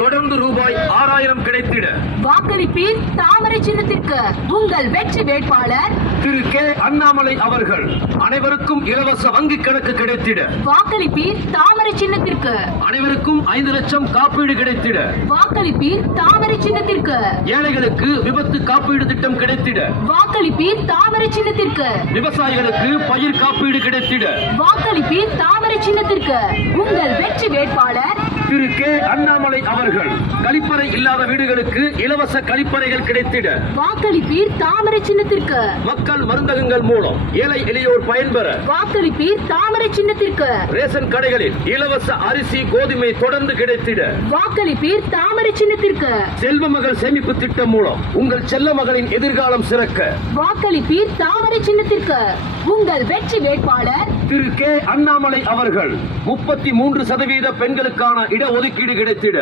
தொடர்ந்து ரூபாய் 6000 கிடைத்திட வாக்களிப்பீர் தாமரை சின்னத்திற்கு. உங்கள் வெற்றி வேட்பாளர் திரு கே அண்ணாமலை அவர்கள். அனைவருக்கும் இலவச வங்கி கணக்கு கிடைத்திட வாக்களிப்பீர் தாமரை சின்னத்திற்கு. அனைவருக்கும் 5 லட்சம் காப்பீடு கிடைத்திட வாக்களிப்பீர் தாமரை சின்னத்திற்கு. ஏழைகளுக்கு விபத்து காப்பீடு திட்டம் கிடைத்திட வாக்களிப்பீர் தாமரை சின்னத்திற்கு. விவசாயிகளுக்கு பயிர் காப்பீடு கிடைத்திட வாக்களிப்பீர் தாமரை சின்னத்திற்கு. உங்கள் வெற்றி வேட்பாளர் திரு கே அண்ணாமலை அவர்கள். கழிப்பறை இல்லாத வீடுகளுக்கு இலவச கழிப்பறைகள் கிடைத்திட வாக்களிப்பீர் தாமரை சின்னத்திற்கு. மக்கள் மருந்தகங்கள் மூலம் ஏழை எளியோர் பயன்பெற வாக்களிப்பீர் தாமரை சின்னத்திற்கு. ரேஷன் கடைகளில் இலவச அரிசி கோதுமை தொடர்ந்து கிடைத்திட வாக்களிப்பீர் தாமரை சின்னத்திற்கு. செல்வ மகள் சேமிப்பு திட்டம் மூலம் உங்கள் செல்ல மகளின் எதிர்காலம் சிறக்க வாக்களிப்பீர் தாமரை சின்னத்திற்கு. உங்கள் வெற்றி வேட்பாளர் திரு கே அண்ணாமலை அவர்கள். 33% பெண்களுக்கான இடஒதுக்கீடு கிடைத்திட